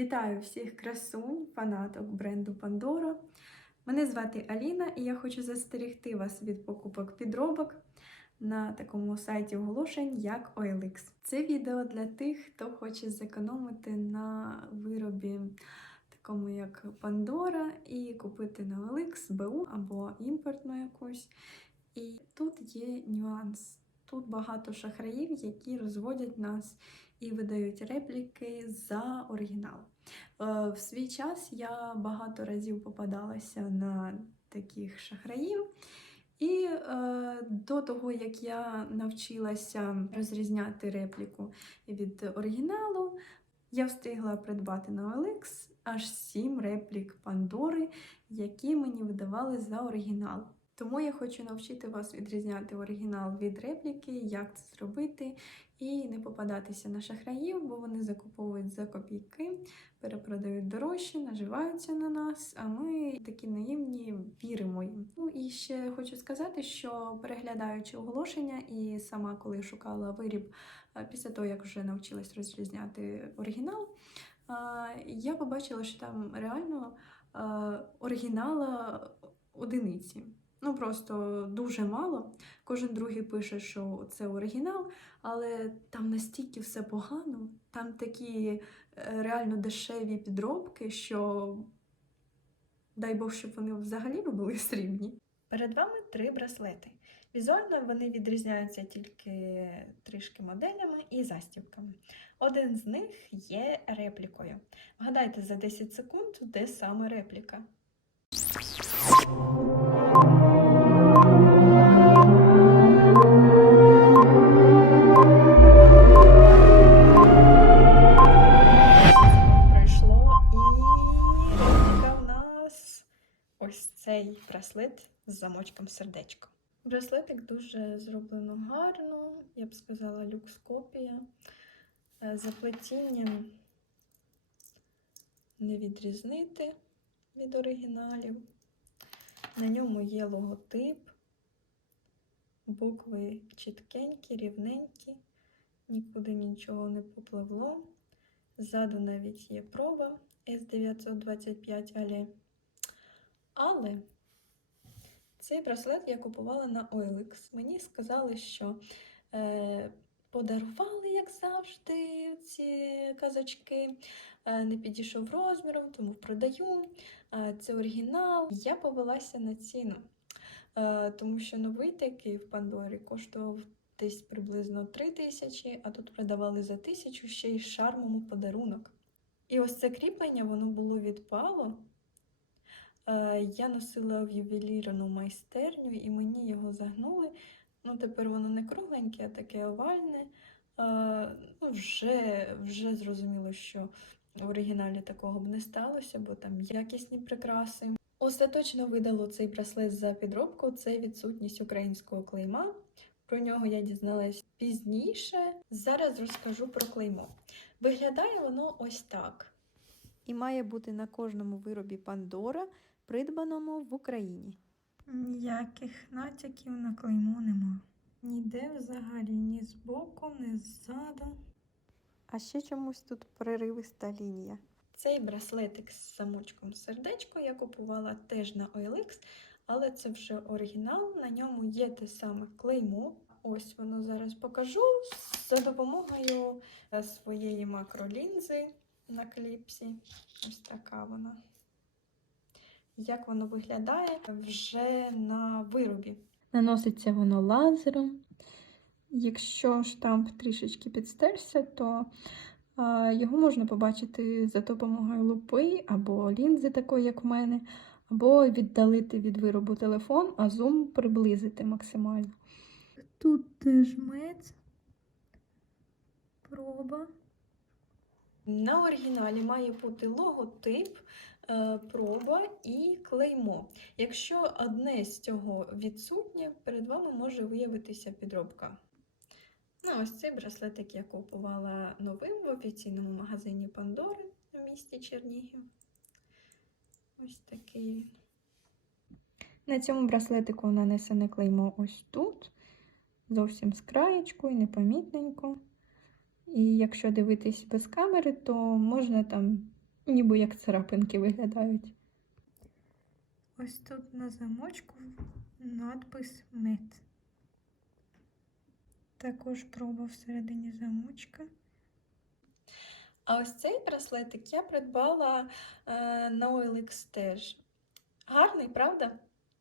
Вітаю всіх красунь, фанаток бренду Pandora. Мене звати Аліна, і я хочу застерегти вас від покупок підробок на такому сайті оголошень, як OLX. Це відео для тих, хто хоче зекономити на виробі, такому як Pandora, і купити на OLX, БУ або імпортну якусь. І тут є нюанс. Тут багато шахраїв, які розводять нас і видають репліки за оригінал. Е, В свій час я багато разів попадалася на таких шахраїв. І е, до того, як я навчилася розрізняти репліку від оригіналу, я встигла придбати на OLX аж сім реплік Пандори, які мені видавали за оригінал. Тому я хочу навчити вас відрізняти оригінал від репліки, як це зробити, і не попадатися на шахраїв, бо вони закуповують за копійки, перепродають дорожче, наживаються на нас, а ми такі наївні віримо їм. Ну і ще хочу сказати, що переглядаючи оголошення, і сама коли шукала виріб після того, як вже навчилась розрізняти оригінал, я побачила, що там реально а, оригінала одиниці. Ну просто дуже мало. Кожен другий пише, що це оригінал, але там настільки все погано, там такі е, реально дешеві підробки, що дай Бог, щоб вони взагалі були срібні. Перед вами три браслети. Візуально вони відрізняються тільки трішки моделями і застібками. Один з них є реплікою. Вгадайте за 10 секунд, де саме репліка. Замочком сердечко. Браслетик дуже зроблено гарно, я б сказала, люкс копія. Е, Заплетінням не відрізнити від оригіналів. На ньому є логотип, букви чіткенькі, рівненькі, нікуди нічого не попливло. Ззаду навіть є проба S925 але. Але цей браслет я купувала на OLX. Мені сказали, що е, подарували, як завжди, ці казочки. Е, не підійшов розміром, тому продаю. Е, це оригінал. Я повелася на ціну, е, тому що новий такий в Пандорі коштував десь приблизно 3 тисячі, а тут продавали за тисячу ще й шармом у подарунок. І ось це кріплення воно було відпало. Я носила в ювелірну майстерню, і мені його загнули. Ну, тепер воно не кругленьке, а таке овальне. Е, Ну, вже, вже зрозуміло, що в оригіналі такого б не сталося, бо там якісні прикраси. Остаточно видало цей браслет за підробку. Це відсутність українського клейма. Про нього я дізналась пізніше. Зараз розкажу про клеймо. Виглядає воно ось так. І має бути на кожному виробі Пандора, придбаному в Україні. Ніяких натяків на клеймо нема. Ніде взагалі, ні збоку, ні ззаду. А ще чомусь тут проривиста лінія. Цей браслетик з замочком сердечко я купувала теж на OLX, але це вже оригінал. На ньому є те саме клеймо. Ось воно зараз покажу за допомогою е, своєї макролінзи на кліпсі. Ось така вона. Як воно виглядає вже на виробі. Наноситься воно лазером. Якщо штамп трішечки підстерся, то його можна побачити за допомогою лупи або лінзи, такої, як в мене, або віддалити від виробу телефон, а зум приблизити максимально. Тут теж мець, проба. На оригіналі має бути логотип, проба і клеймо. Якщо одне з цього відсутнє, перед вами може виявитися підробка. Ну, ось цей браслетик я купувала новим в офіційному магазині Пандори в місті Чернігів. Ось такий. На цьому браслетику нанесене клеймо ось тут, зовсім з краєчкою, непомітненько. І якщо дивитись без камери, то можна там ніби як царапинки виглядають. Ось тут на замочку надпис мед. Також проба всередині замочка. А ось цей браслетик я придбала е, на OLX теж. Гарний, правда?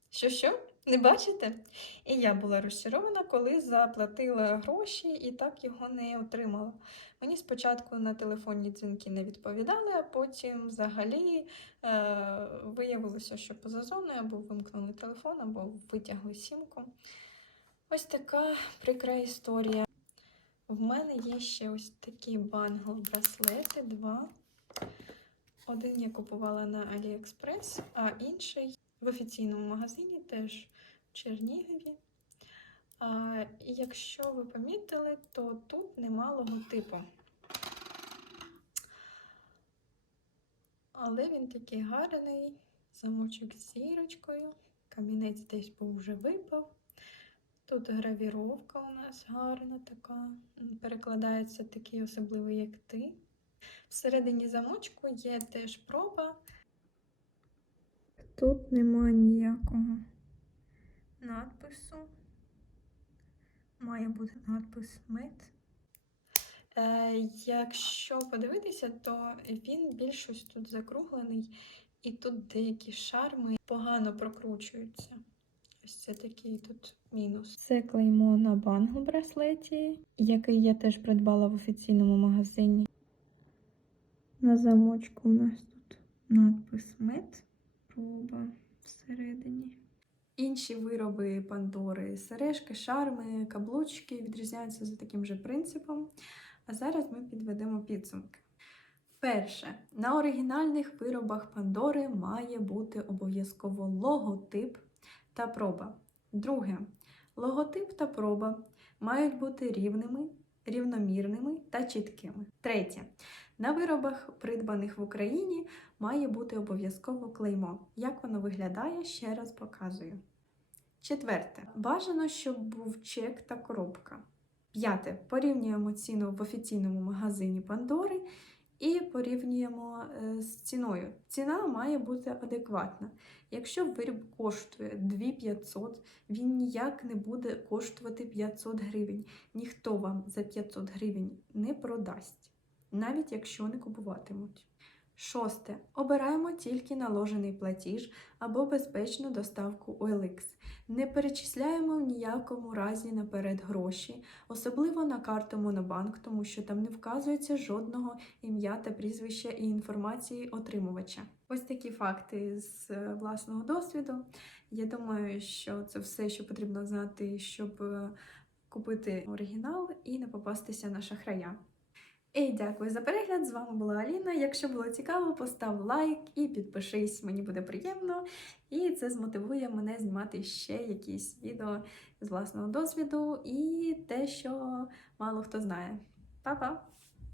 Що що? Не бачите? І я була розчарована, коли заплатила гроші і так його не отримала. Мені спочатку на телефонні дзвінки не відповідали, а потім взагалі е, виявилося, що поза зоною або вимкнули телефон, або витягли сімку. Ось така прикра історія. В мене є ще ось такі бангл-браслети, два. Один я купувала на AliExpress, а інший в офіційному магазині теж в Чернігові. А, і якщо ви помітили, то тут нема логотипу. Але він такий гарний, замочок з зірочкою, камінець десь був вже випав. Тут гравіровка у нас гарна така, перекладається такий особливий, як ти. Всередині замочку є теж проба. Тут немає ніякого надпису. Має бути надпис мед. Е, якщо подивитися, то він більш ось тут закруглений, і тут деякі шарми погано прокручуються. Ось це такий тут мінус. Це клеймо на бангл браслеті, який я теж придбала в офіційному магазині. На замочку у нас тут надпис мед, проба всередині. Інші вироби Пандори, сережки, шарми, каблучки відрізняються за таким же принципом. А зараз ми підведемо підсумки. Перше, на оригінальних виробах Пандори має бути обов'язково логотип та проба. Друге, логотип та проба мають бути рівними, рівномірними та чіткими. Третє, на виробах, придбаних в Україні, має бути обов'язково клеймо. Як воно виглядає, ще раз показую. Четверте. Бажано, щоб був чек та коробка. П'яте. Порівнюємо ціну в офіційному магазині Пандори і порівнюємо е, з ціною. Ціна має бути адекватна. Якщо виріб коштує 2500, він ніяк не буде коштувати 500 гривень. Ніхто вам за 500 гривень не продасть, навіть якщо не купуватимуть. Шосте. Обираємо тільки наложений платіж або безпечну доставку OLX. Не перечисляємо в ніякому разі наперед гроші, особливо на карту Монобанк, тому що там не вказується жодного ім'я та прізвища і інформації отримувача. Ось такі факти з е, власного досвіду. Я думаю, що це все, що потрібно знати, щоб е, купити оригінал і не попастися на шахрая. І дякую за перегляд. З вами була Аліна. Якщо було цікаво, постав лайк і підпишись, мені буде приємно. І це змотивує мене знімати ще якісь відео з власного досвіду і те, що мало хто знає. Па-па!